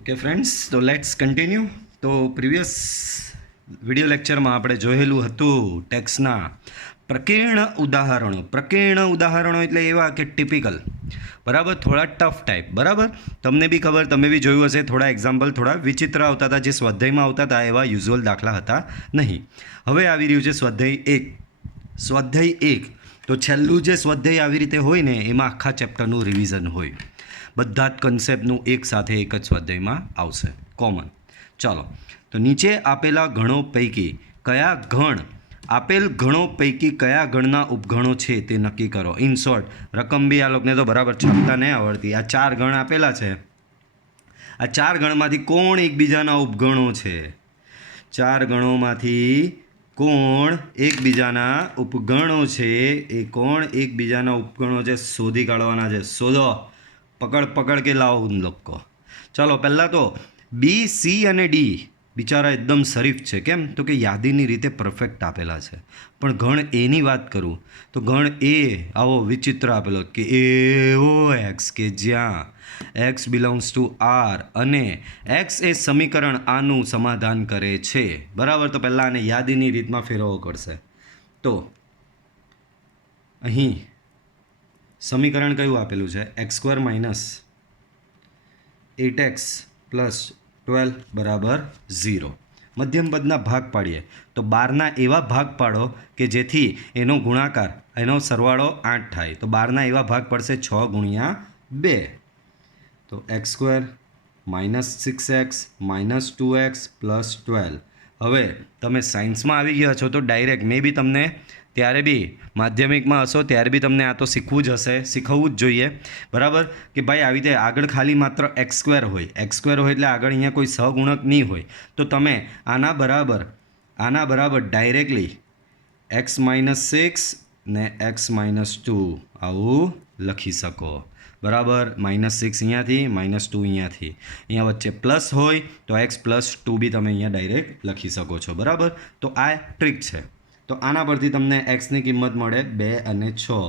Okay friends, તો let's continue. તો previous video લેક્ચરમાં આપણે જોયેલું હતું ટેક્સના પ્રકીર્ણ ઉદાહરણો એટલે એવા કે ટિપિકલ, બરાબર, થોડા ટફ ટાઈપ, બરાબર. તમને બી ખબર, તમે બી જોયું હશે, થોડા એક્ઝામ્પલ થોડા વિચિત્ર આવતા હતા, જે સ્વાધ્યાયમાં આવતા હતા એવા યુઝ્યુઅલ દાખલા હતા નહીં. હવે આવી રહ્યું છે સ્વાધ્યાય એક. તો છેલ્લું જે સ્વાધ્યાય આવી રીતે હોય ને, એમાં આખા ચેપ્ટરનું રિવિઝન હોય, બધા જ કન્સેપ્ટનું એક સાથે એક જ સ્વાધ્યાયમાં આવશે, કોમન. ચાલો, તો નીચે આપેલા ગણો પૈકી કયા ગણના ઉપગણો છે તે નક્કી કરો. ઇન શોર્ટ, રકમ બી આ લોકોને તો બરાબર છાપતા નહીં આવડતી. આ 4 ગણ આપેલા છે, આ 4 ગણમાંથી કોણ એકબીજાના ઉપગણો છે? 4 ગણોમાંથી કોણ એકબીજાના ઉપગણો છે? એ કોણ એકબીજાના ઉપગણો છે શોધી કાઢવાના છે. શોધો, પકડ કે લાવો ઉન લોકો. ચાલો, પહેલાં તો બી, સી અને ડી બિચારા એકદમ શરીફ છે. કેમ? તો કે યાદીની રીતે પરફેક્ટ આપેલા છે. પણ ગણ એની વાત કરું તો ગણ એ આવો વિચિત્ર આપેલો કે એવો એક્સ કે જ્યાં એક્સ બિલોંગ્સ ટુ આર અને એક્સ એ સમીકરણ આનું સમાધાન કરે છે, બરાબર. તો પહેલાં આને યાદીની રીતમાં ફેરવવો પડશે. તો અહીં સમીકરણ કયું આપેલું છે? x² - 8x + 12 બરાબર 0. મધ્યમ પદના ભાગ પાડીએ તો 12ના એવા ભાગ પાડો કે જેથી એનો ગુણાકાર, એનો સરવાળો 8 થાય. તો 12ના એવા ભાગ પડશે 6 × 2. તો x² - 6x - 2x + 12. હવે તમે સાયન્સમાં આવી ગયા છો તો ડાયરેક્ટ મેં બી તમને ત્યારે બી માધ્યમિકમાં હશો ત્યારે બી તમને આ તો શીખવું જ જોઈએ, બરાબર. કે ભાઈ આવી રીતે આગળ ખાલી માત્ર x² હોય એટલે આગળ અહીંયા કોઈ સહગુણક નહીં હોય. તો તમે આના બરાબર ડાયરેક્ટલી x - 6 ને x - 2 આવું લખી શકો, બરાબર. -6 અહીંયાથી, -2 અહીંયાથી, અહીંયા વચ્ચે પ્લસ હોય તો x + 2 બી તમે અહીંયા ડાયરેક્ટ લખી શકો છો, બરાબર. તો આ ટ્રીક છે. તો આના પરથી તમને એક્સની કિંમત મળે 2 અને 6.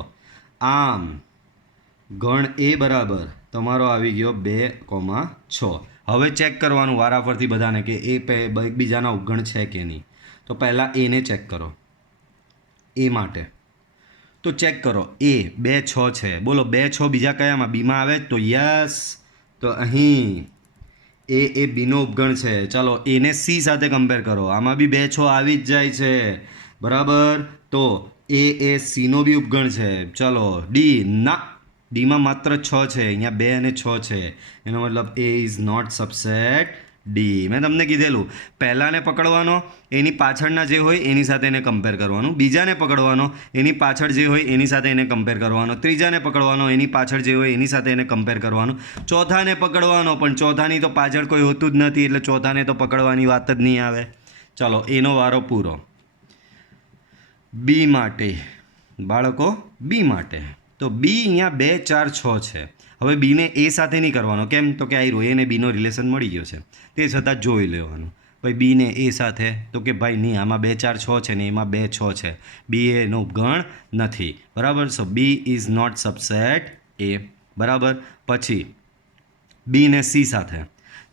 આમ ગણ એ બરાબર તમારો આવી ગયો 2,6. હવે ચેક કરવાનું વારાફરતી બધાને કે એ એકબીજાના ઉપગણ છે કે નહીં. તો પહેલાં એને ચેક કરો. એ માટે તો ચેક કરો, એ 2, 6 છે. બોલો 2, 6 બીજા કયામાં? બીમાં આવે તો યસ. તો અહીં એ બીનો ઉપગણ છે. ચાલો, એને સી સાથે કમ્પેર કરો. આમાં બી 2, 6 આવી જ જાય છે, બરાબર. તો એ સીનો બી ઉપગણ છે. ચાલો, ડી ના, ડીમાં માત્ર 6 છે, અહીંયા 2 અને 6 છે. એનો મતલબ એ ઇઝ નોટ સબસેટ ડી. મેં તમને કીધેલું, પહેલાંને પકડવાનો, એની પાછળના જે હોય એની સાથે એને કમ્પેર કરવાનું. બીજાને પકડવાનો, એની પાછળ જે હોય એની સાથે એને કમ્પેર કરવાનો. ત્રીજાને પકડવાનો, એની પાછળ જે હોય એની સાથે એને કમ્પેર કરવાનું. ચોથાને પકડવાનો, પણ ચોથાની તો પાછળ કોઈ હોતું જ નથી, એટલે ચોથાને તો પકડવાની વાત જ નહીં આવે. ચાલો, એનો વારો પૂરો. બી માટે બાળકો, બી માટે તો બી અહીંયા 2, 4, 6 છે. હવે બીને એ સાથે નહીં કરવાનો. કેમ? તો કે આ એને બીનો રિલેશન મળી ગયો છે, તે છતાં જોઈ લેવાનું. ભાઈ બીને એ સાથે, તો કે ભાઈ નહીં, આમાં 2, 4, 6 છે ને એમાં 2, 6 છે. બી એનો ઉપગણ નથી, બરાબર. સો બી ઇઝ નોટ સબસેટ એ, બરાબર. પછી બી ને સી સાથે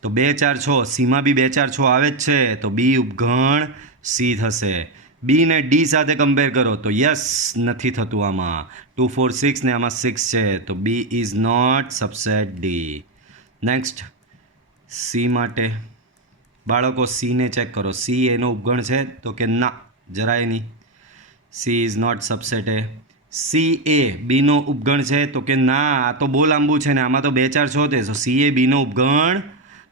તો 2, 4, 6, સીમાં બી 2, 4, 6 આવે જ છે, તો બી ઉપગણ સી થશે. બી ને ડી સાથે કમ્પેર કરો તો યસ, નથી થતું આમાં. 2, 4, 6 ને આમાં 6 છે, તો B is not subset D. Next C માટે બાળકો, સીને ચેક કરો. સી એનો ઉપગણ છે? તો કે ના, જરાય નહીં. C is not subset A. C A બીનો ઉપગણ છે? તો કે ના, આ તો બહુ લાંબુ છે ને, આમાં તો 2, 4, 6 છે. સો સી એ બીનો ઉપગણ,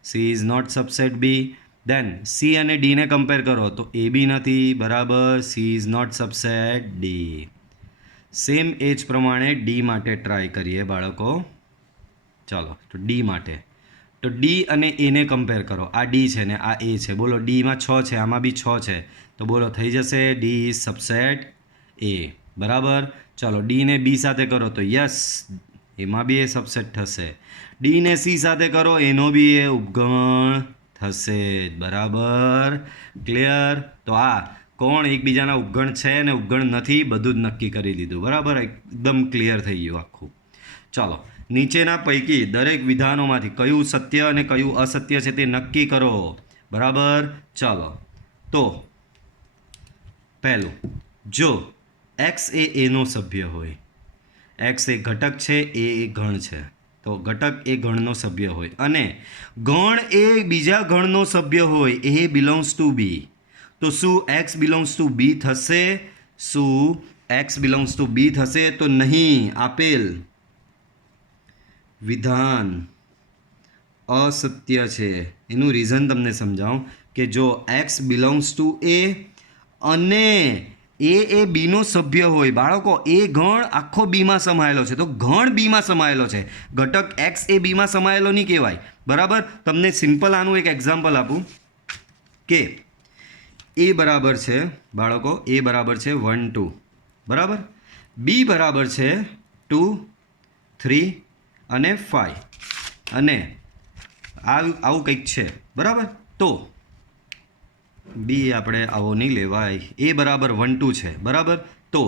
C is not subset B. Then C અને ડીને કમ્પેર કરો તો એ બી નથી, બરાબર. C is not subset D. Same એ જ પ્રમાણે ડી માટે ટ્રાય કરીએ બાળકો. ચાલો, તો ડી માટે તો ડી અને એને કમ્પેર કરો. આ ડી છે ને આ એ છે. બોલો, ડીમાં 6 છે, આમાં બી 6 છે, તો બોલો થઈ જશે ડી ઇઝ સબસેટ એ, બરાબર. ચાલો, ડીને બી સાથે કરો તો યસ, એમાં બી એ સબસેટ થશે. ડીને સી સાથે કરો, એનો બી એ ઉપગણ થશે, બરાબર. ક્લિયર? તો આ કોણ એકબીજાના ઉપગણ છે ને ઉપગણ નથી બધું જ નક્કી કરી દીધું, બરાબર. એકદમ ક્લિયર થઈ ગયું આખું. ચાલો, નીચેના પૈકી દરેક વિધાનોમાંથી કયું સત્ય અને કયું અસત્ય છે તે નક્કી કરો. બરાબર, ચાલો. તો પહેલું, જો એક્સ એ એનો સભ્ય હોય, એક્સ એ ઘટક છે, એ ગણ છે, તો ઘટક એ ગણનો સભ્ય હોય અને ગણ એ બીજા ગણનો સભ્ય હોય, એ બિલોંગ્સ ટુ બી, તો શું એક્સ બિલોંગ્સ ટુ બી થશે? શું એક્સ બિલોંગ્સ ટુ બી થશે? તો નહીં. આપેલ વિધાન અસત્ય છે. એનું રીઝન તમને સમજાવું કે જો એક્સ બિલોંગ્સ ટુ એ અને એ બીનો સભ્ય હોય, બાળકો એ ગણ આખો બીમાં સમાયેલો છે, તો ગણ બીમાં સમાયેલો છે, ઘટક એક્સ એ બીમાં સમાયેલો નહીં કહેવાય. બરાબર, તમને સિમ્પલ આનું એક એક્ઝામ્પલ આપું કે એ બરાબર છે બાળકો, એ બરાબર છે 1 2, બરાબર, બી બરાબર છે 2 3 અને 5 અને આવું કંઈક છે. બરાબર, તો બી આપણે આવો નહીં લેવાય, એ બરાબર 1 2 છે. બરાબર, તો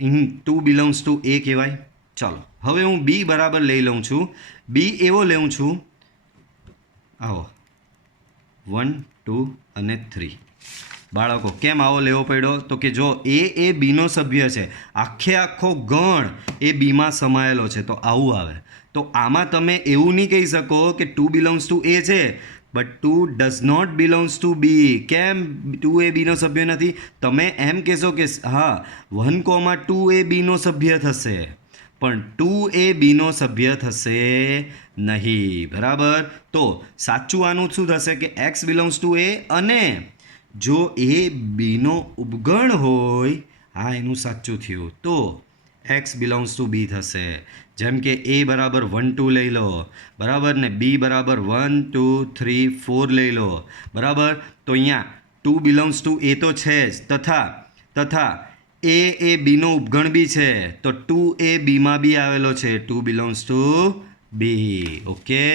2 બિલોંગ્સ ટુ એ કહેવાય. ચાલો, હવે હું બી બરાબર લઈ લઉં છું, બી એવો લઉં છું, આવો 1 2 અને 3. બાળકો કેમ આવો લેવો પડ્યો? તો કે જો એ બીનો સભ્ય છે, આખો ગણ એ બીમાં સમાયેલો છે, તો આવું આવે. તો આમાં તમે એવું નહીં કહી શકો કે 2 બિલોંગ્સ ટુ એ છે but 2 does not belongs to B. કેમ 2 એ બીનો સભ્ય નથી? તમે એમ કહેશો કે હા 1 2 એ બીનો સભ્ય થશે, પણ 2 એ બીનો સભ્ય થશે નહીં. બરાબર, તો સાચું આનું શું થશે કે એક્સ બિલોંગ્સ ટુ એ અને જો એ બીનો ઉપગણ હોય, હા એનું સાચું થયું, તો એક્સ બિલોંગ્સ ટુ બી થશે. જેમ કે એ બરાબર 1 2 લઈ લો, બરાબર, ને બી બરાબર 1 2 3 4 લઈ લો. બરાબર, તો અહીંયા 2 બિલોંગ્સ ટુ એ તો છે જ, તથા એ બીનો ઉપગણ બી છે, તો 2 એ બીમાં બી આવેલો છે, 2 belongs to B. Okay,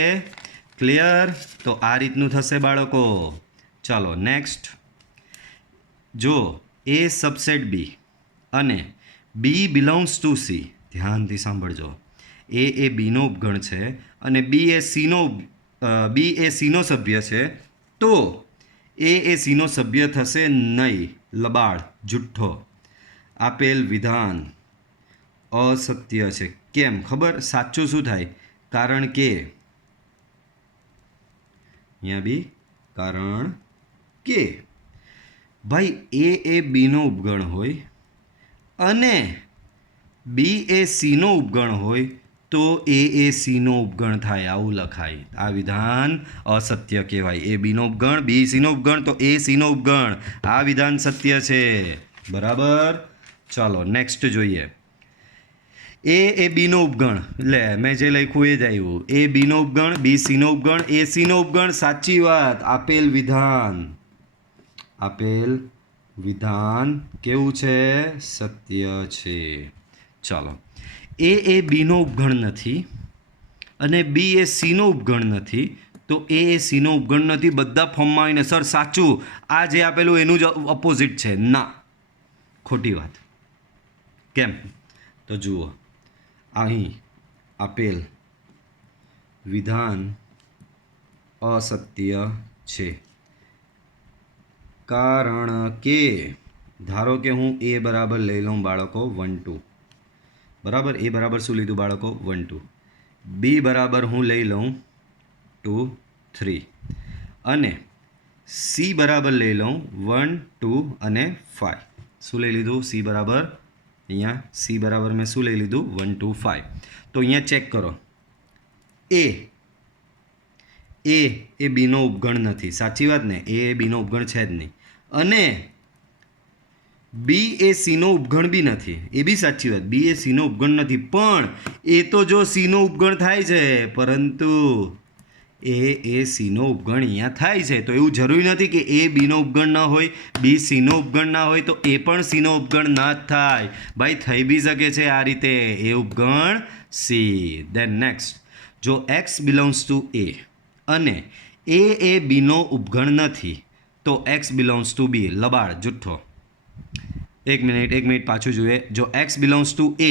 clear? તો આ રીતનું થશે બાળકો. ચાલો નેક્સ્ટ, જો એ સબસેટ બી અને બી બિલોંગ્સ ટુ સી, ધ્યાનથી સાંભળજો, એ બીનો ઉપગણ છે અને બી એ સીનો સભ્ય છે, તો એ સીનો સભ્ય થશે નહીં. લબાડ, જુઠ્ઠો. આપેલ વિધાન અસત્ય છે. કેમ ખબર? સાચું શું થાય? કારણ કે અહીંયા બી કારણ કે ભાઈ એ બીનો ઉપગણ હોય અને બી એ સીનો ઉપગણ હોય, તો એ સીનો ઉપગણ થાય, આવું લખાય. આ વિધાન અસત્ય કહેવાય. એ બીનો ઉપગણ, બી સીનો ઉપગણ, તો એ સીનો ઉપગણ. આ વિધાન સત્ય છે. બરાબર, ચાલો નેક્સ્ટ જોઈએ. એ બીનો ઉપગણ, એટલે મેં જે લખ્યું એ જ આવ્યું. એ બીનો ઉપગણ, બી સીનો ઉપગણ, એ સીનો ઉપગણ. સાચી વાત. આપેલ વિધાન કેવું છે? સત્ય છે. ચાલો, એ બીનો ઉપગણ નથી અને બી એ સીનો ઉપગણ નથી, તો એ સીનો ઉપગણ નથી. બધા ફોર્મમાં આવીને સર સાચું, આ જે આપેલું એનું જ ઓપોઝિટ છે. ના, ખોટી વાત. કેમ? તો જુઓ, અહીં આપેલ વિધાન અસત્ય છે, કારણ કે ધારો કે હું એ બરાબર લઈ લઉં બાળકો 1 2, બરાબર, એ બરાબર શું લીધું બાળકો? 1 2. બી બરાબર હું લઈ લઉં 2 3 અને સી બરાબર લઈ લઉં 1 2 અને 5. શું લઈ લીધું? સી બરાબર, અહીંયા સી બરાબર મેં શું લઈ લીધું? 1 2 5. તો અહીંયા ચેક કરો, એ બીનો ઉપગણ નથી. સાચી વાત ને? એ બીનો ઉપગણ છે જ નહીં. અને બી એ સીનો ઉપગણ બી નથી, એ બી સાચી વાત. બી એ સીનો ઉપગણ નથી, પણ એ તો જો સીનો ઉપગણ થાય છે, પરંતુ એ સીનો ઉપગણ અહીંયા થાય છે, તો એવું જરૂરી નથી કે એ બીનો ઉપગણ ન હોય, બી સીનો ઉપગણ ના હોય તો એ પણ સીનો ઉપગણ ના જ થાય. ભાઈ થઈ બી શકે છે આ રીતે, એ ઉપગણ સી. ધેન નેક્સ્ટ, જો એક્સ બિલોંગ્સ ટુ એ અને એ બીનો ઉપગણ નથી, તો એક્સ બિલોંગ્સ ટુ બી. લબાડ, જુઠ્ઠો. એક મિનિટ પાછું જોઈએ. જો x belongs to A,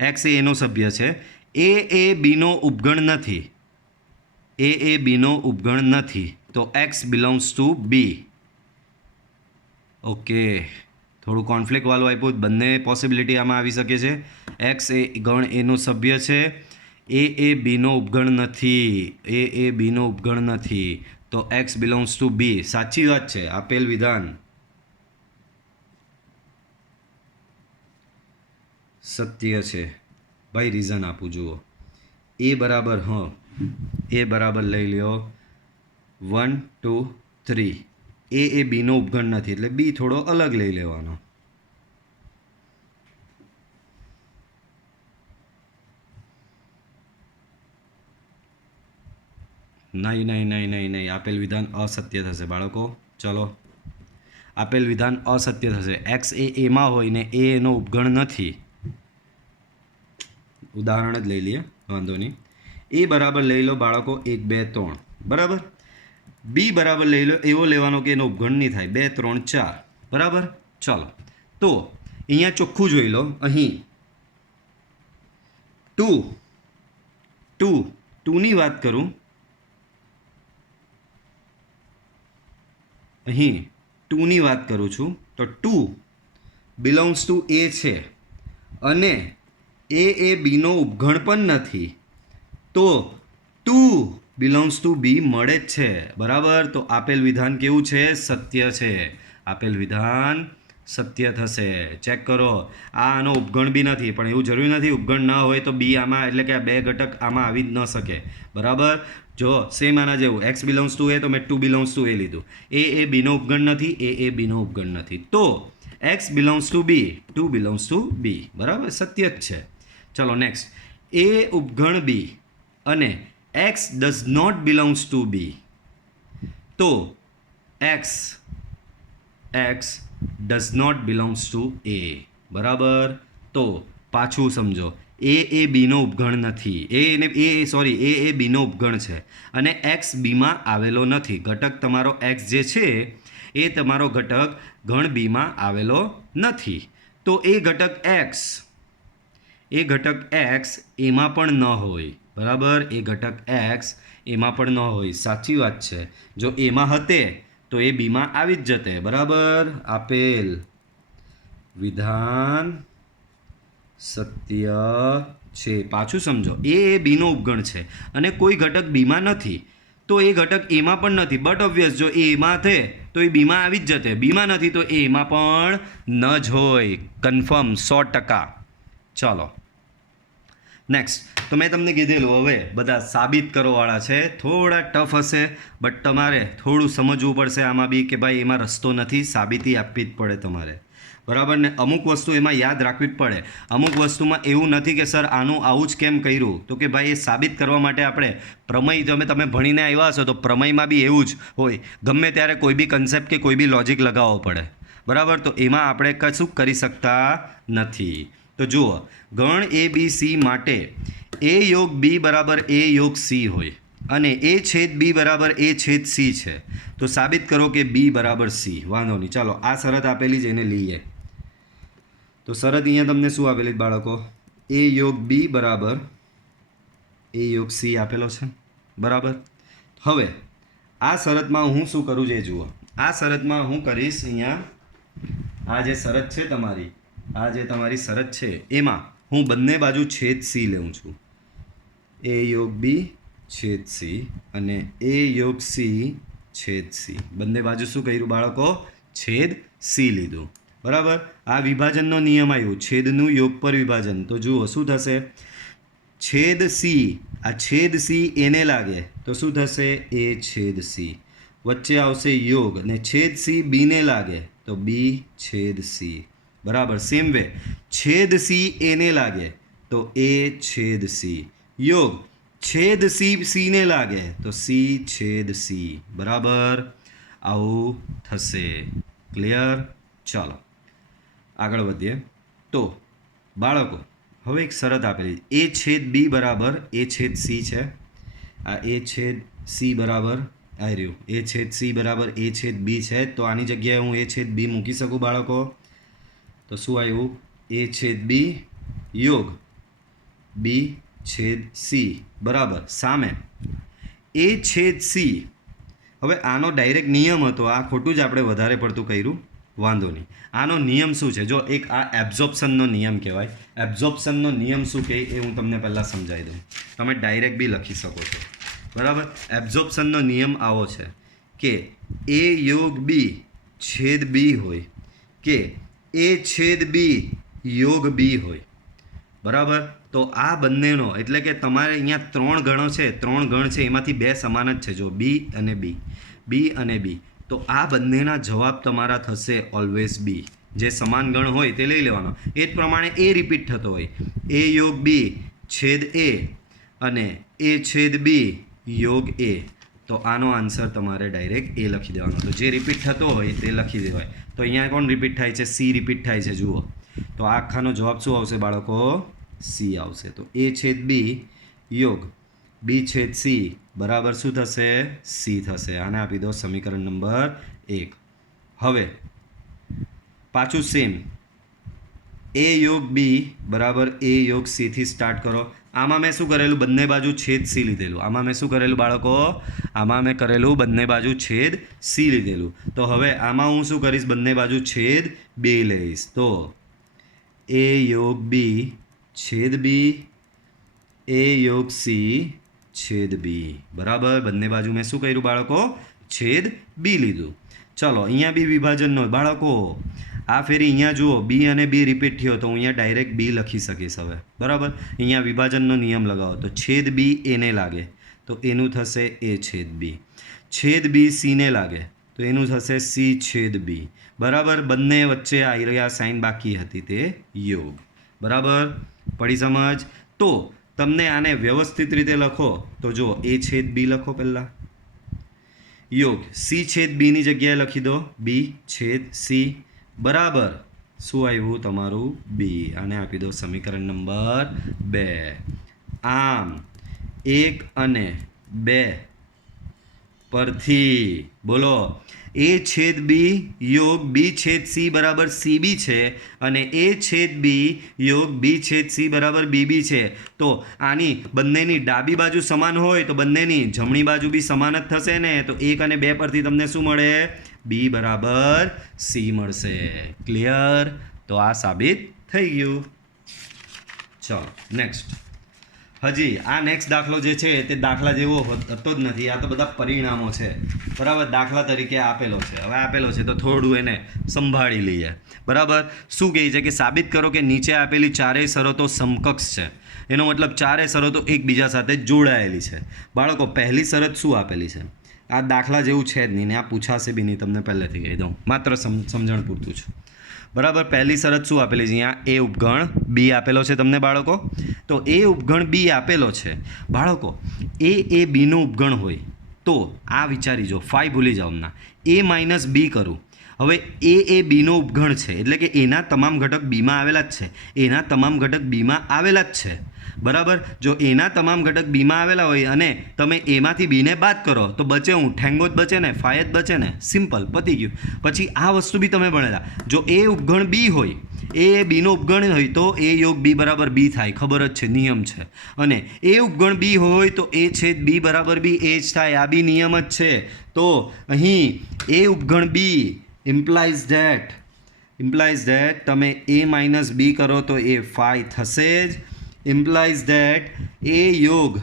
x એ એનો સભ્ય છે, એ બીનો ઉપગણ નથી, એ બીનો ઉપગણ નથી, તો x belongs to B. Okay, થોડું કોન્ફ્લિક્ટવાળું આપ્યું, બંને પોસિબિલિટી આમાં આવી શકે છે. એક્સ એ ગણ એનો સભ્ય છે, એ બીનો ઉપગણ નથી, એ બીનો ઉપગણ નથી, તો એક્સ બિલોંગ્સ ટુ બી. સાચી વાત છે. આપેલ વિધાન સત્ય છે. ભાઈ રીઝન આપું જુઓ. એ બરાબર એ બરાબર લઈ લ્યો 1 2 3. એ બીનો ઉપગણ નથી એટલે બી થોડો અલગ લઈ લેવાનો. નહીં, આપેલ વિધાન અસત્ય થશે બાળકો. ચલો, આપેલ વિધાન અસત્ય થશે. એક્સ એ એમાં હોય ને એ એનો ઉપગણ નથી. ઉદાહરણ જ લઈ લઈએ, વાંધો નહીં. એ બરાબર લઈ લો બાળકો 1 2 3, બરાબર. બી બરાબર લઈ લો એવો લેવાનો કે એનો ઉપગણ નહીં થાય, 2 3 4, બરાબર. ચાલો, તો અહીંયા ચોખ્ખું જોઈ લો. અહીં 2ની વાત કરું, અહીં 2ની વાત કરું છું, તો 2 બિલોંગ્સ ટુ એ છે અને એ બીનો ઉપગણ પણ નથી, તો 2 બિલોંગ્સ ટુ બી મળે જ છે, બરાબર. તો આપેલ વિધાન કેવું છે? સત્ય છે. આપેલ વિધાન સત્ય થશે. ચેક કરો, આનો ઉપગણ બી નથી, પણ એવું જરૂરી નથી ઉપગણ ના હોય તો બી આમાં, એટલે કે આ બે ઘટક આમાં આવી જ ન શકે, બરાબર. જો સેમ આના જેવું, એક્સ બિલોંગ્સ ટુ એ તો મેં 2 બિલોંગ્સ ટુ એ લીધું. એ બીનો ઉપગણ નથી, એ બીનો ઉપગણ નથી, તો x belongs to B, 2 belongs to B, બરાબર. સત્ય જ છે. ચલો નેક્સ્ટ. એ ઉપગણ બી અને x does not belongs to B, તો x does not belongs to A, બરાબર. તો પાછું સમજો, એ બીનો ઉપગણ નથી, એ બીનો ઉપગણ છે અને એક્સ બીમાં આવેલો નથી. ઘટક તમારો એક્સ જે છે એ તમારો ઘટક ગણ બીમાં આવેલો નથી, તો એ ઘટક એક્સ એમાં પણ ન હોય, બરાબર. એ ઘટક એક્સ એમાં પણ ન હોય. સાચી વાત છે. જો એમાં હતે તો એ બીમાં આવી જ જતે, બરાબર. આપેલ વિધાન સત્ય છે. પાછું સમજો, એ બીનો ઉપગણ છે અને કોઈ ઘટક બીમાં નથી, તો એ ઘટક એમાં પણ નથી. બટ ઓબ્વિયસ, જો એ એમાં થે તો એ બીમાં આવી જ જતે, બીમાં નથી તો એ એમાં પણ ન જ હોય. કન્ફર્મ 100%. ચાલો નેક્સ્ટ. તો મેં તમને કીધેલું, હવે બધા સાબિત કરોવાળા છે, થોડા ટફ હશે, બટ તમારે થોડું સમજવું પડશે આમાં બી કે ભાઈ એમાં રસ્તો નથી, સાબિતી આપવી જ પડે તમારે, બરાબર ને. અમુક વસ્તુ એમાં યાદ રાખવી જ પડે. અમુક વસ્તુમાં એવું નથી કે સર આનું આવું જ કેમ કર્યું, તો કે ભાઈ એ સાબિત કરવા માટે આપણે પ્રમેય, તમે ભણીને આવ્યા હશો તો પ્રમેયમાં બી એવું જ હોય, ગમે ત્યારે કોઈ બી કન્સેપ્ટ કે કોઈ બી લોજિક લગાવવો પડે, બરાબર. તો એમાં આપણે કશું કરી શકતા નથી. તો જુઓ, ગણ એ બી સી માટે એ યોગ બી બરાબર એ યોગ સી હોય અને એ છેદ બી બરાબર એ છેદ સી છે, તો સાબિત કરો કે બી બરાબર સી. વાંધો નહીં, ચાલો આ શરત આપેલી છે એને લઈએ. તો શરત અહીંયા તમને શું આપેલી બાળકો? એ યોગ બી બરાબર એ યોગ સી આપેલો છે, બરાબર. હવે આ શરતમાં હું શું કરું છે જુઓ. આ શરતમાં હું કરીશ, અહીંયા આ જે શરત છે તમારી, આ જે તમારી શરત છે એમાં હું બંને બાજુ છેદ સી લઉં છું. એ યોગ બી છેદ સી અને એ યોગ સી છેદ સી, બંને બાજુ શું કર્યું બાળકો? છેદ સી લીધું, બરાબર. આ વિભાજનનો નિયમ આવ્યો, છેદનું યોગ પર વિભાજન. તો જુઓ શું થશે, છેદ સી, આ છેદ સી એને લાગે તો શું થશે? એ છેદ સી. વચ્ચે આવશે યોગ અને છેદ સી બીને લાગે તો બી છેદ સી, બરાબર. સેમ વે છેદ સી એને લાગે તો એ છેદ સી, યોગ છેદ સી સીને લાગે તો સી છેદ સી, બરાબર. આવું થશે. ક્લિયર? ચાલો આગળ વધીએ. તો બાળકો હવે એક શરત આપેલી, એ છેદ બી બરાબર એ છેદ સી છે. આ એ છેદ સી બરાબર આ રહ્યું, એ છેદ સી બરાબર એ છેદ બી છે, તો આની જગ્યાએ હું એ છેદ બી મૂકી શકું બાળકો. તો શું આવ્યું? એ છેદ બી યોગ બી છેદ સી બરાબર સામે એ છેદ સી. હવે આનો ડાયરેક્ટ નિયમ હતો, આ ખોટું જ આપણે વધારે પડતું કર્યું, વાંધો નહીં. આનો નિયમ શું છે? જો એક આ એબ્ઝોર્પ્શનનો નિયમ કહેવાય. એબ્ઝોર્પ્શનનો નિયમ શું કહે એ હું તમને પહેલાં સમજાવી દઉં. તમે ડાયરેક્ટ બી લખી શકો છો, બરાબર. એબ્ઝોર્પ્શનનો નિયમ આવો છે કે એ યોગ બી છેદ બી હોય કે એ છેદ બી યોગ બી હોય, બરાબર. તો આ બંનેનો એટલે કે તમારે અહીંયા 3 ગણો છે, 3 ગણ છે, એમાંથી 2 સમાન જ છે. જો બી અને બી, બી અને બી, તો આ બંનેના જવાબ તમારા થશે ઓલવેઝ બી. જે સમાન ગણ હોય તે લઈ લેવાનો. એ જ પ્રમાણે એ રિપીટ થતો હોય, એ યોગ બી છેદ એ અને એ છેદ બી યોગ એ, તો આનો આન્સર તમારે ડાયરેક્ટ એ લખી દેવાનો. તો જે રિપીટ થતો હોય તે લખી દેવાય. તો અહીંયા કોણ રિપીટ થાય છે? સી રિપીટ થાય છે. જુઓ તો આ આખાનો જવાબ શું આવશે બાળકો? સી આવશે. તો એ છેદ બી યોગ બી છેદ સી બરાબર શું થશે? સી થશે. આને આપી દો સમીકરણ નંબર 1. હવે પાછું સેમ, એ યોગ બી બરાબર એ યોગ સીથી સ્ટાર્ટ કરો. આમાં મેં શું કરેલું? બંને બાજુ છેદ સી લીધેલું. આમાં મેં શું કરેલું બાળકો? આમાં મેં કરેલું બંને બાજુ છેદ સી લીધેલું. તો હવે આમાં હું શું કરીશ? બંને બાજુ છેદ 2 લઈશ. તો એ યોગ બી છેદ બી એ યોગ સી છેદ બી બરાબર. બંને બાજુ મેં શું કર્યું બાળકો? છેદ બી લીધું. ચલો અહીંયા બી વિભાજનનો બાળકો આ ફેરી અહીંયા જુઓ બી અને બી રિપીટ થયો તો હું અહીંયા ડાયરેક્ટ બી લખી શકીશ હવે, બરાબર. અહીંયા વિભાજનનો નિયમ લગાવો તો છેદ બી એને લાગે તો એનું થશે એ છેદ બી. છેદ બી સીને લાગે તો એનું થશે સી છેદ બી, બરાબર. બંને વચ્ચે આવી રહ્યા સાઇન બાકી હતી તે યોગ, બરાબર. પડી સમજ? તો તમને આને વ્યવસ્થિત રીતે લખો તો જો એ છેદ બી લખો પહેલાં, યોગ સી છેદ બીની જગ્યાએ લખી દો બી છેદ સી, બરાબર. શું આવ્યું તમારું? બી. આને આપી દો સમીકરણ નંબર 2. આમ 1 અને 2 પરથી બોલો એ છેદ બી યોગ બી છેદ સી બરાબર સી બી છે અને એ છેદ બી યોગ બી છેદ સી બરાબર બી બી છે. તો આની બંનેની ડાબી બાજુ સમાન હોય તો બંનેની જમણી બાજુ બી સમાન જ થશે ને. તો 1 અને 2 પરથી તમને શું મળે? બી બરાબર સી મળશે. ક્લિયર? તો આ સાબિત થઈ ગયું. ચલો નેક્સ્ટ. હજી આ નેક્સ્ટ દાખલો જે છે તે દાખલા જેવો હતો જ નથી. આ તો બધા પરિણામો છે, બરાબર. દાખલા તરીકે આપેલો છે. હવે આપેલો છે તો થોડું એને સંભાળી લઈએ, બરાબર. શું કહે છે કે સાબિત કરો કે નીચે આપેલી ચારેય શરતો સમકક્ષ છે. એનો મતલબ ચારેય શરતો એકબીજા સાથે જોડાયેલી છે. બાળકો પહેલી શરત શું આપેલી છે? આ દાખલા જેવું છે જ નહીં ને આ પૂછાશે બી નહીં, તમને પહેલેથી કહી દઉં, માત્ર સમજણ પૂરતું છે, બરાબર. પહેલી શરત શું આપેલી છે? અહીંયા એ ઉપગણ બી આપેલો છે તમને બાળકો. તો એ ઉપગણ બી આપેલો છે બાળકો. એ બીનો ઉપગણ હોય તો આ વિચારી જો, ફાઈ ભૂલી જાઓ ના, એ માઇનસ બી કરું. હવે એ બીનો ઉપગણ છે એટલે કે એના તમામ ઘટક બીમાં આવેલા જ છે, એના તમામ ઘટક બીમાં આવેલા જ છે, બરાબર. જો એના તમામ ઘટક બીમાં આવેલા હોય અને તમે એમાંથી બીને બાદ કરો તો બચે હું? ઠેંગો જ બચે ને, ફાય જ બચે ને. સિમ્પલ, પતી ગયું. પછી આ વસ્તુ બી તમે ભણેલા, જો એ ઉપગણ બી હોય, એ બીનો ઉપગણ હોય તો એ યોગ બી બરાબર બી થાય, ખબર જ છે, નિયમ છે. અને એ ઉપગણ બી હોય તો એ છેદ બી બરાબર બી એ જ થાય, આ બી નિયમ જ છે. તો અહીં એ ઉપગણ બી ઇમ્પ્લાઇઝ ધેટ તમે એ માઇનસ બી કરો તો એ ફાઈ થશે જ. ઇમ્પ્લાઇઝ ધેટ એ યોગ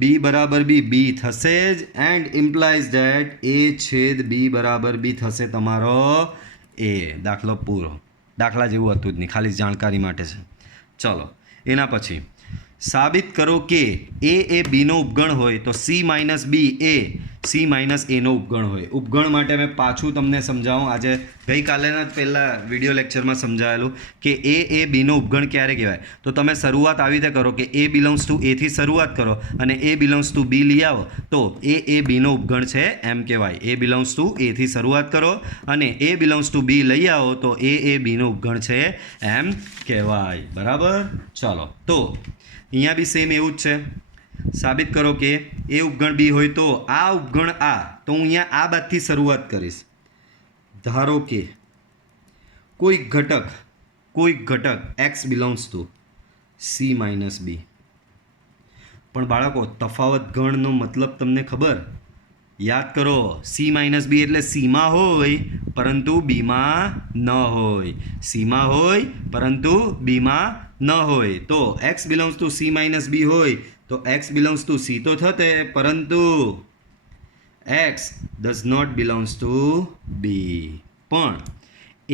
બી બરાબર બી થશે જ. એન્ડ ઇમ્પ્લાઇઝ ધેટ એ છેદ બી બરાબર બી થશે તમારો એ. દાખલો પૂરો. દાખલા જેવું હતું જ નહીં, ખાલી જાણકારી માટે છે. ચલો એના પછી સાબિત કરો કે એ બીનો ઉપગણ હોય તો C minus B A C minus એનો ઉપગણ હોય. ઉપગણ માટે મેં પાછું તમને સમજાવું, આજે ગઈકાલેના જ પહેલાં વિડીયો લેક્ચરમાં સમજાવેલું કે એ બીનો ઉપગણ ક્યારે કહેવાય. તો તમે શરૂઆત આવી રીતે કરો કે એ બિલોંગ્સ ટુ એથી શરૂઆત કરો અને એ બિલોંગ્સ ટુ બી લઈ આવો તો એ બીનો ઉપગણ છે એમ કહેવાય. એ બિલોંગ્સ ટુ એથી શરૂઆત કરો અને એ બિલોંગ્સ ટુ બી લઈ આવો તો એ બીનો ઉપગણ છે એમ કહેવાય, બરાબર. ચાલો તો અહીંયા બી સેમ એવું જ છે. સાબિત કરો કે એ ઉપગણ બી હોય તો આ ઉપગણ આ, તો હું અહીંયા આ બાદથી શરૂઆત કરીશ. ધારો કે કોઈ ઘટક x belongs to C minus B, પણ બાળકો તફાવત ગણનો મતલબ તમને ખબર? યાદ કરો, સી માઇનસ બી એટલે સીમાં હોય પરંતુ બીમાં ન હોય, સીમાં હોય પરંતુ બીમાં ન હોય. તો x belongs to C minus B હોય તો એક્સ બિલોંગ્સ ટુ સી તો થતે, પરંતુ x does not belongs to B. પણ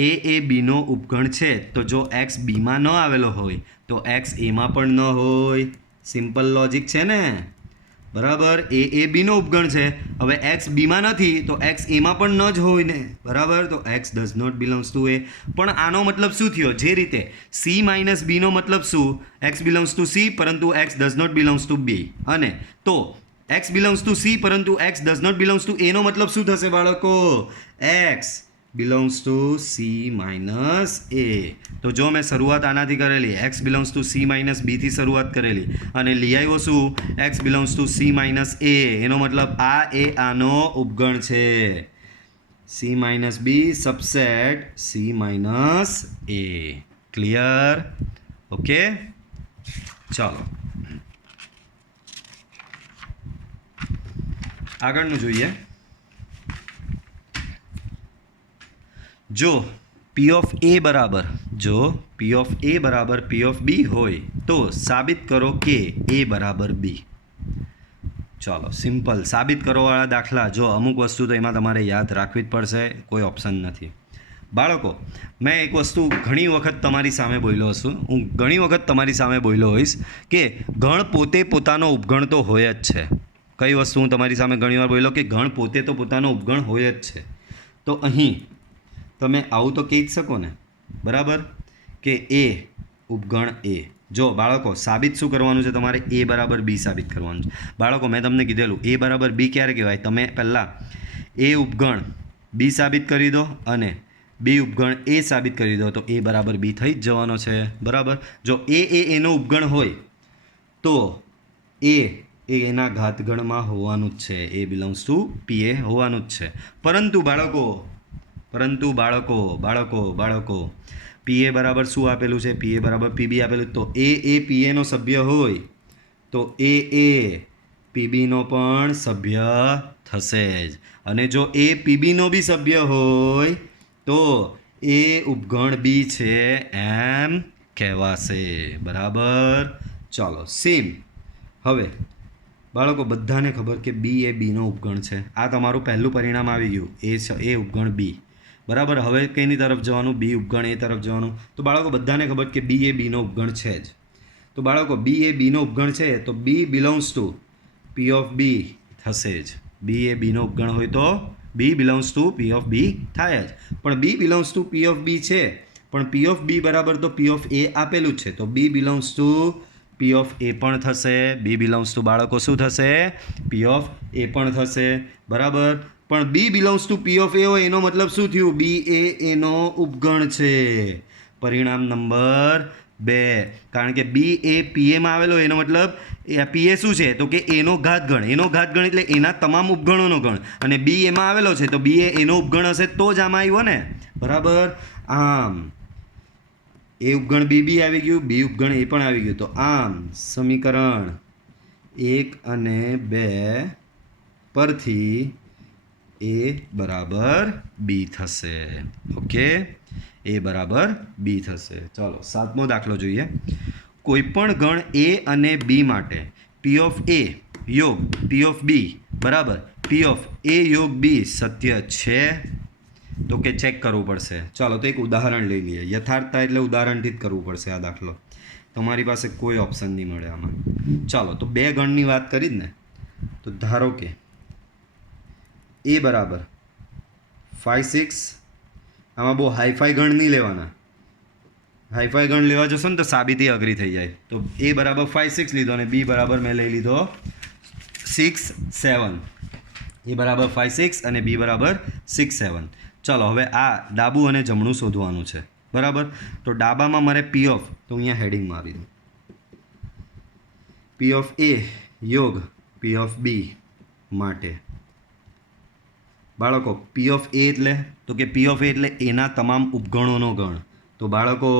એ બીનો ઉપગણ છે, તો જો એક્સ બીમાં ન આવેલો હોય તો એક્સ એમાં પણ ન હોય. સિમ્પલ લોજિક છે ને, બરાબર? એ બીનો ઉપગણ છે, હવે એક્સ બીમાં નથી તો એક્સ એમાં પણ ન જ હોય ને, બરાબર? તો x does not belongs to A. પણ આનો મતલબ શું થયો? જે રીતે સી માઇનસ બીનો મતલબ શું? એક્સ બિલોંગ્સ ટુ સી પરંતુ x does not belongs to B. અને તો એક્સ બિલોંગ્સ ટુ સી પરંતુ x does not belongs to એનો મતલબ શું થશે બાળકો? X belongs to C minus A. તો જો મેં શરૂઆત આનાથી કરેલી, x belongs to C minus બીથી શરૂઆત કરેલી અને લઈ આવ્યો શું? X belongs to C minus A. એનો મતલબ આ એ આનો ઉપગણ છે. સી માઇનસ બી સબસેટ સી માઇનસ એ. ક્લિયર? ઓકે, ચાલો આગળનું જોઈએ. જો પી ઓફ એ બરાબર પી ઓફ બી હોય તો સાબિત કરો કે એ બરાબર બી. ચાલો સિમ્પલ સાબિત કરવાવાળા દાખલા. જો અમુક વસ્તુ તો એમાં તમારે યાદ રાખવી જ પડશે, કોઈ ઓપ્શન નથી. બાળકો, મેં એક વસ્તુ ઘણી વખત તમારી સામે બોલ્યો છું, હું ઘણી વખત તમારી સામે બોલ્યો હોઈશ કે ગણ પોતે પોતાનો ઉપગણ તો હોય જ છે. કઈ વસ્તુ હું તમારી સામે ઘણીવાર બોલ્યો કે ગણ પોતે તો પોતાનો ઉપગણ હોય જ છે. તો અહીં તમે આવું તો કહી જ શકો ને, બરાબર? કે એ ઉપગણ એ. જો બાળકો સાબિત શું કરવાનું છે તમારે? એ બરાબર બી સાબિત કરવાનું છે. બાળકો મેં તમને કીધેલું એ બરાબર બી ક્યારે કહેવાય? તમે પહેલાં એ ઉપગણ બી સાબિત કરી દો અને બી ઉપગણ એ સાબિત કરી દો તો એ બરાબર બી થઈ જ જવાનો છે, બરાબર? જો એનો ઉપગણ હોય તો એ એના ઘાતગણમાં હોવાનું જ છે. એ બિલોંગ્સ ટુ પી એ હોવાનું જ છે. પરંતુ બાળકો પી એ બરાબર શું આપેલું છે? પી એ બરાબર પીબી આપેલું. તો એ પી એનો સભ્ય હોય તો એ પીબીનો પણ સભ્ય થશે જ. અને જો એ પીબીનો બી સભ્ય હોય તો એ ઉપગણ બી છે એમ કહેવાશે, બરાબર? ચાલો સેમ. હવે બાળકો બધાને ખબર કે બી એ બીનો ઉપગણ છે. આ તમારું પહેલું પરિણામ આવી ગયું, એ ઉપગણ બી, બરાબર? હવે કઈની તરફ જવાનું? બી ઉપગણ એ તરફ જવાનું. તો બાળકો બધાને ખબર કે બી એ બીનો ઉપગણ છે જ. તો બાળકો બી એ બીનો ઉપગણ છે તો B belongs to P of B થશે જ. બી એ બીનો ઉપગણ હોય તો B belongs to P of B થાય જ. પણ B belongs to P of B છે, પણ પી ઓફ બી બરાબર તો પી ઓફ એ આપેલું જ છે, તો B belongs to P of A પણ થશે. બી બિલોંગ્સ ટુ બાળકો શું થશે? પી ઓફ એ પણ થશે, બરાબર? પણ B belongs to P of A હોય એનો મતલબ શું થયું? બી એ એનો ઉપગણ છે. પરિણામ નંબર 2. કારણ કે બી એ પી એમાં આવેલો એનો મતલબ પી એ શું છે? તો કે એનો ઘાતગણ. એનો ઘાતગણ એટલે એના તમામ ઉપગણોનો ગણ. અને બી એમાં આવેલો છે તો બી એ એનો ઉપગણ હશે તો જ આમાં આવ્યો ને, બરાબર? આમ એ ઉપગણ બી બી આવી ગયું, બી ઉપગણ એ પણ આવી ગયું. તો આમ સમીકરણ 1 અને 2 પરથી એ બરાબર બી થશે. ઓકે, એ બરાબર બી થશે. ચાલો 7મો દાખલો જોઈએ. કોઈપણ ગણ એ અને બી માટે પી ઓફ એ યોગ પી ઓફ બી બરાબર પી ઓફ એ યોગ બી સત્ય છે? તો કે ચેક કરવું પડશે. ચાલો તો એક ઉદાહરણ લઈ લઈએ. યથાર્થતા એટલે ઉદાહરણથી જ કરવું પડશે આ દાખલો. તમારી પાસે કોઈ ઓપ્શન નહીં મળે આમાં. ચાલો તો બે ગણની વાત કરી જ ને, તો ધારો કે એ બરાબર 5 6. આમાં બહુ હાઈફાઈ ગણ નહીં લેવાના. હાઈફાઈ ગણ લેવા જશો ને તો સાબિતી અઘરી થઈ જાય. તો એ બરાબર 5 6 લીધો અને બી બરાબર મેં લઈ લીધો 6 7. એ બરાબર 5 6 અને બી બરાબર 6 7. ચલો હવે આ ડાબું અને જમણું શોધવાનું છે, બરાબર? તો ડાબામાં મારે પી ઓફ, તો અહીંયા હેડિંગ મારી દઉં, પી ઓફ એ યોગ પી ઓફ બી માટે. બાળકો પી ઓફ એ એટલે તો કે પી ઓફ એ એટલે એના તમામ ઉપગણોનો ગણ. તો બાળકો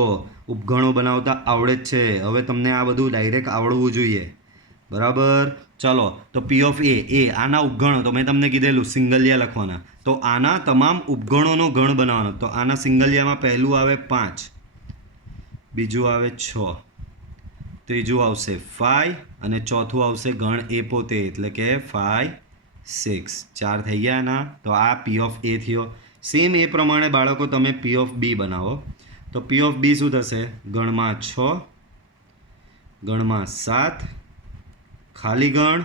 ઉપગણો બનાવતા આવડે જ છે. હવે તમને આ બધું ડાયરેક્ટ આવડવું જોઈએ. બરાબર. ચલો તો પી ઓફ એ આના ઉપગણો તો મેં તમને કીધેલું સિંગલિયા લખવાના, તો આના તમામ ઉપગણોનો ગણ બનાવવાનો. તો આના સિંગલિયામાં પહેલું આવે 5, બીજું આવે 6, ત્રીજું આવશે 5 અને ચોથું આવશે ગણ એ પોતે એટલે કે 5 6. 4 થઈ ગયા એના. તો આ પી ઓફ એ થયો. સેમ એ પ્રમાણે બાળકો તમે પી ઓફ બી બનાવો. તો પી ઓફ બી શું થશે? ગણમાં 6, ગણમાં 7, ખાલી ગણ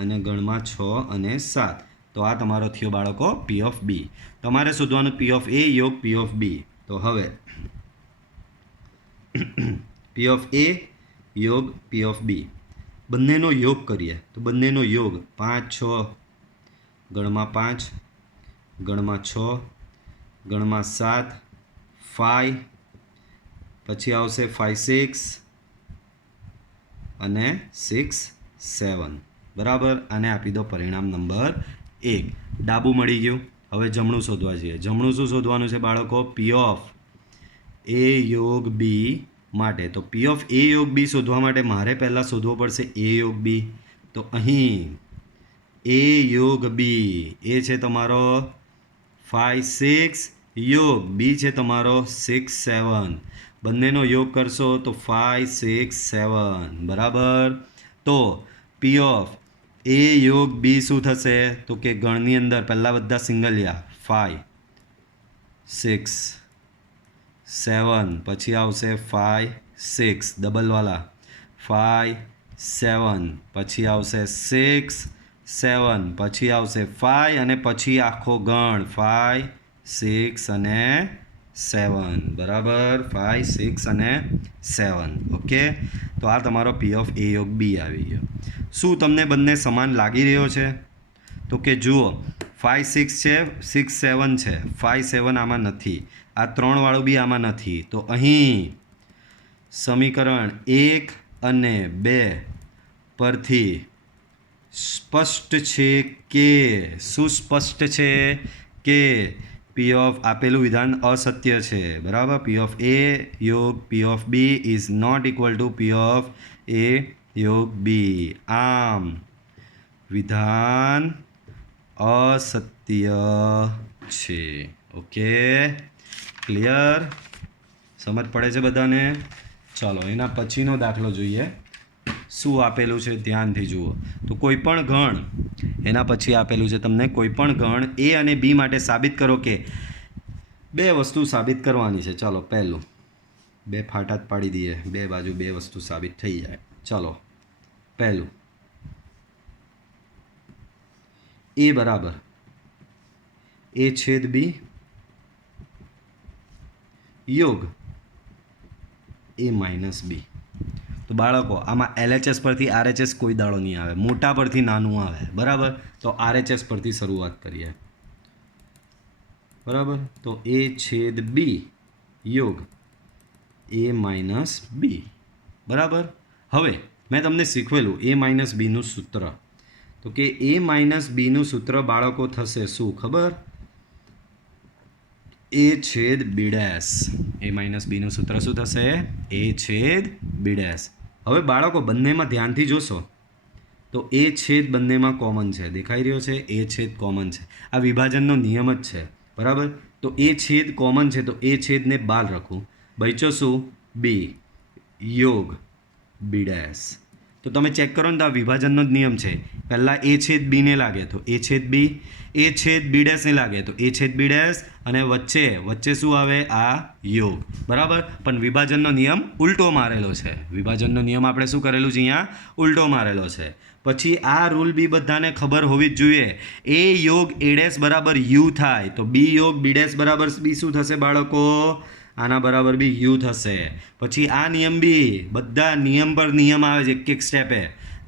અને ગણમાં 6 અને 7. તો આ તમારો થયો બાળકો પી ઓફ બી. તમારે શોધવાનું પી ઓફ એ યોગ પી ઓફ બી. તો હવે પી ઓફ એ યોગ પી ઓફ બી બંનેનો યોગ કરીએ. તો બંનેનો યોગ 5 6, ગણમાં 5, ગણમાં 6, ગણમાં 7, 5, પછી આવશે 5 6 અને 6 7. બરાબર. આને આપી દો પરિણામ નંબર 1. ડાબું મળી ગયું. હવે જમણું શોધવા જઈએ. જમણું શું શોધવાનું છે બાળકો? પી ઓફ એ યોગ બી માટે. તો પી ઓફ એ યોગ બી શોધવા માટે મારે પહેલાં શોધવો પડશે એ યોગ બી. તો અહીં એ યોગ બી એ છે તમારો 5 6, યોગ બી છે તમારો 6 7. બંનેનો યોગ કરશો તો 5 6 7. બરાબર. તો પી ઓફ એ યોગ બી શું થશે? તો કે ગણની અંદર પહેલાં બધા સિંગલિયા 5 6 7, પછી આવશે 5 6 ડબલવાળા 5 7, પછી આવશે 6 7, પછી આવશે 5 અને પછી આખો ગણ 5 6 અને 7. બરાબર. 5 6 અને 7. ઓકે. તો આ તમારો પી ઓફ એ યોગ બી આવી ગયો. શું તમને બંને સમાન લાગી રહ્યો છે? તો કે જુઓ 5 6 છે, 6 7 છે, 5 7 આમાં નથી, આ 3 વાળું બી આમાં નથી. તો અહીં સમીકરણ 1 અને 2 પરથી સ્પષ્ટ છે કે શું સ્પષ્ટ છે? કે પી ઓફ આપેલું વિધાન અસત્ય છે. બરાબર. પી ઓફ એ યોગ P of B is not equal to P of A યોગ બી. આમ વિધાન અસત્ય છે. ઓકે. ક્લિયર? સમજ પડે છે બધાને? ચાલો એના પછીનો દાખલો જોઈએ. શું આપેલું છે ધ્યાનથી જુઓ. તો કોઈ પણ ગણ એના પછી આપેલું છે તમને કોઈ પણ ગણ એ અને બી માટે સાબિત કરો કે બે વસ્તુ સાબિત કરવાની છે. ચાલો પહેલું બે ફાટા જ પાડી દઈએ, બે બાજુ બે વસ્તુ સાબિત થઈ જાય. ચાલો પહેલું એ બરાબર એ છેદ બી યોગ એ માઇનસ બી. તો બાળકો આમાં LHS પરથી RHS કોઈ દાડો નહીં આવે, મોટા પરથી નાનું આવે. બરાબર. તો RHS પરથી શરૂઆત કરીએ. બરાબર. તો એ છેદ બી યોગ એ માઇનસ બી. બરાબર. હવે મેં તમને શીખવેલું એ માઇનસ બીનું સૂત્ર. તો કે એ માઇનસ બીનું સૂત્ર બાળકો થશે શું ખબર? એ છેદ બી ડેશ. એ માઇનસ બીનું સૂત્ર શું થશે? એ છેદ બી ડેશ. હવે બાળકો બંનેમાં ધ્યાનથી જોશો તો એ છેદ બંનેમાં કોમન છે. દેખાઈ રહ્યો છે? એ છેદ કોમન છે. આ વિભાજનનો નિયમ જ છે. બરાબર. તો એ છેદ કોમન છે તો એ છેદને બહાર રાખું. બચ્યો શું? બી યોગ બી ડેશ. તો તમે ચેક કરો ને તો આ વિભાજનનો જ નિયમ છે. પહેલાં એ છેદ બીને લાગે તો એ છેદ બી, એ છેદ બી ડેશને લાગે તો એ છેદ બી ડેશ, અને વચ્ચે શું આવે? આ યોગ. બરાબર. પણ વિભાજનનો નિયમ ઉલટો મારેલો છે. વિભાજનનો નિયમ આપણે શું કરેલું છે? અહીંયા ઉલટો મારેલો છે. પછી આ રૂલ બી બધાને ખબર હોવી જ જોઈએ. એ યોગ એ ડેશ બરાબર યુ થાય તો બી યોગ બી ડેશ બરાબર બી શું થશે બાળકો? આના બરાબર બી યુ થશે. પછી આ નિયમ બી બધા નિયમ પર નિયમ આવે છે એક એક સ્ટેપે.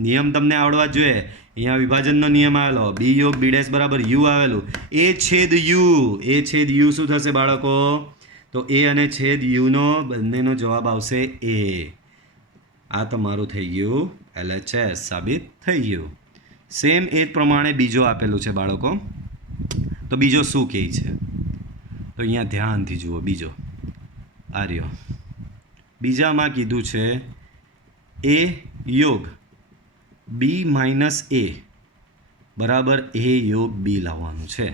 નિયમ તમને આવડવા જ જોઈએ. અહીંયા વિભાજનનો નિયમ આવેલો બી યોગ બી ડેશ બરાબર યુ આવેલું. એ છેદ યુ શું થશે બાળકો? તો એ અને છેદ યુનો બંનેનો જવાબ આવશે એ. આ તમારું થઈ ગયું LHS સાબિત થઈ ગયું. સેમ એ જ પ્રમાણે બીજો આપેલું છે બાળકો. તો બીજો શું કહે છે? તો અહીંયા ધ્યાનથી જુઓ. બીજો આ રહ્યો. બીજામાં કીધું છે એ યોગ બી માઇનસ એ બરાબર એ યોગ બી લાવવાનું છે.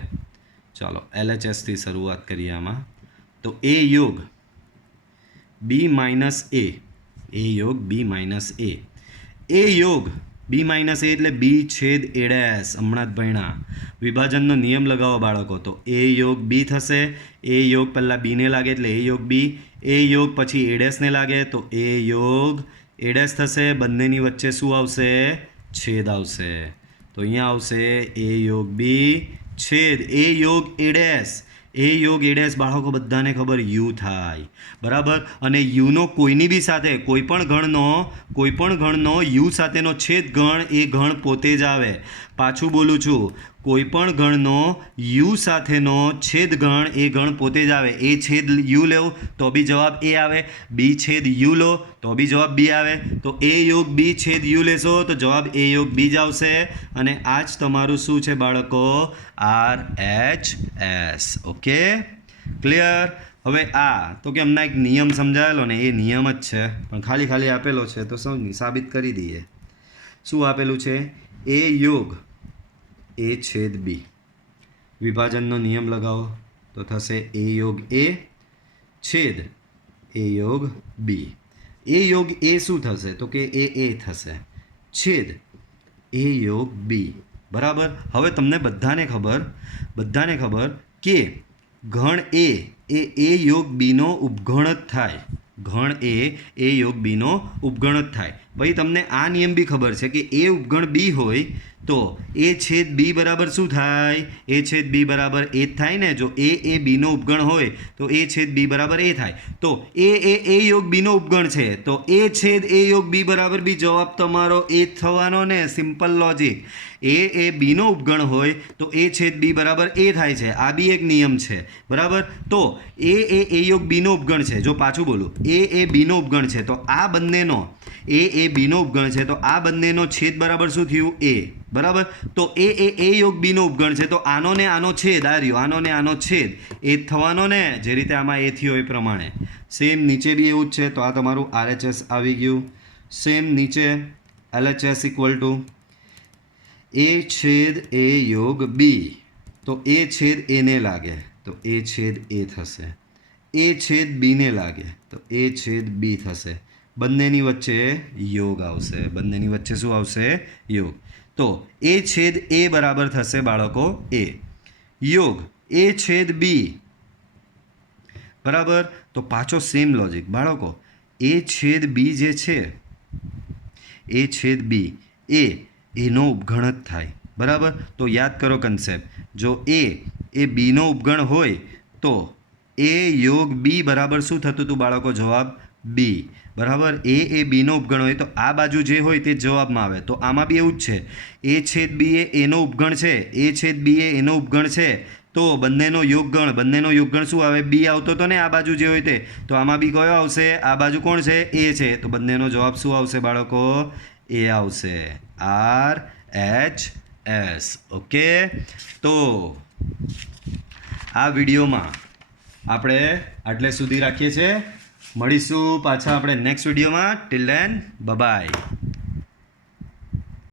ચાલો LHSથી શરૂઆત કરીએ આમાં. તો એ યોગ બી માઇનસ એ યોગ બી માઇનસ એ યોગ બી માઇનસ એ એટલે બી છેદ એ ડેશ. હમણાં જ ભણ્યા. વિભાજનનો નિયમ લગાવો બાળકો. તો એ યોગ બી થશે. એ યોગ પહેલાં બીને લાગે એટલે એ યોગ બી. એ યોગ પછી એ ડેશને લાગે તો એ યોગ એ ડેશ થશે. બંનેની વચ્ચે શું આવશે? છેદ આવશે. તો અહીંયા આવશે એ યોગ બી છેદ એ યોગ એ ડેશ. એ યોગ એ ડેશ બાળકો બધાને ખબર યુ થાય બરાબર. અને યુનો કોઈની બી સાથે કોઈ પણ ગણનો યુ સાથેનો છેદ ગણ એ ગણ પોતે જ આવે. પાછું બોલું છું, કોઈ પણ ગણનો યુ સાથેનો છેદ ગણ એ ગણ પોતે જ આવે. એ છેદ યુ લેવો તો બી જવાબ એ આવે. બી છેદ યુ લો તો બી જવાબ બી આવે. તો એ યોગ બી છેદ યુ લેશો તો જવાબ એ યોગ બી જ આવશે. અને આ જ તમારું શું છે બાળકો? RHS. Okay, clear? હવે આ તો કે હમણાં એક નિયમ સમજાયેલો ને, એ નિયમ જ છે પણ ખાલી આપેલો છે તો સાબિત કરી દઈએ. શું આપેલું છે? એ યોગ એ છેદ બી. વિભાજનનો નિયમ લગાવો તો થશે એ યોગ એ છેદ એ યોગ બી. એ યોગ એ શું થશે? તો કે એ થશે છેદ એ યોગ બી. બરાબર. હવે તમને બધાને ખબર કે ઘણ એ યોગ બીનો ઉપગણ જ થાય. ઘણ એ યોગ બીનો ઉપગણ જ થાય. ભાઈ તમને આ નિયમ બી ખબર છે કે એ ઉપગણ બી હોય તો એ છેદ બી બરાબર શું થાય? એ છેદ બી બરાબર એ જ થાય ને. જો એ બીનો ઉપગણ હોય તો એ છેદ બી બરાબર એ થાય. તો એ યોગ બીનો ઉપગણ છે તો એ છેદ એ યોગ બી બરાબર બી જવાબ તમારો એ જ થવાનો ને. Simple logic. એ બીનો ઉપગણ હોય તો એ છેદ બી બરાબર એ થાય છે. આ બી એક નિયમ છે બરાબર. તો એ યોગ બીનો ઉપગણ છે. જો પાછું બોલું, એ બીનો ઉપગણ છે તો આ બંનેનો એ બીનો ઉપગણ છે તો આ બંનેનો છેદ બરાબર શું થયું? એ. બરાબર. તો એ યોગ બીનો ઉપગણ છે તો આનો ને આનો છેદ આ રહ્યો, આનો ને આનો છેદ એ જ થવાનો ને. જે રીતે આમાં એ થયો એ પ્રમાણે સેમ નીચે બી એવું જ છે. તો આ તમારું RHS આવી ગયું. સેમ નીચે LHS ઇક્વલ ટુ એ છેદ એ યોગ બી. તો એ છેદ એને લાગે તો એ છેદ એ થશે. એ છેદ બીને લાગે તો એ છેદ બી થશે. બંનેની વચ્ચે યોગ આવશે. બંનેની વચ્ચે શું આવશે? યોગ. તો એ છેદ એ બરાબર થશે બાળકો એ યોગ એ છેદ બી. બરાબર. તો પાછો સેમ લોજિક બાળકો. એ છેદ બી જે છે એ છેદ બી એનો ઉપગણ જ થાય. બરાબર. તો યાદ કરો કન્સેપ્ટ. જો એ બીનો ઉપગણ હોય તો એ યોગ બી બરાબર શું થતું હતું બાળકો? જવાબ બી. બરાબર. એ બીનો ઉપગણ હોય તો આ બાજુ જે હોય તે જવાબમાં આવે. તો આમાં બી એવું જ છે. એ છેદ બી એનો ઉપગણ છે. એ છેદ બી એનો ઉપગણ છે તો બંનેનો યોગગણ શું આવે? બી આવતો હતો ને આ બાજુ જે હોય તે. તો આમાં બી કયો આવશે? આ બાજુ કોણ છે? એ છે. તો બંનેનો જવાબ શું આવશે બાળકો? એ આવશે. RHS. ઓકે. તો આ વિડીયોમાં આપણે આટલે સુધી રાખીએ છીએ. મળીશું પાછા આપણે નેક્સ્ટ વિડીયોમાં. Till then by.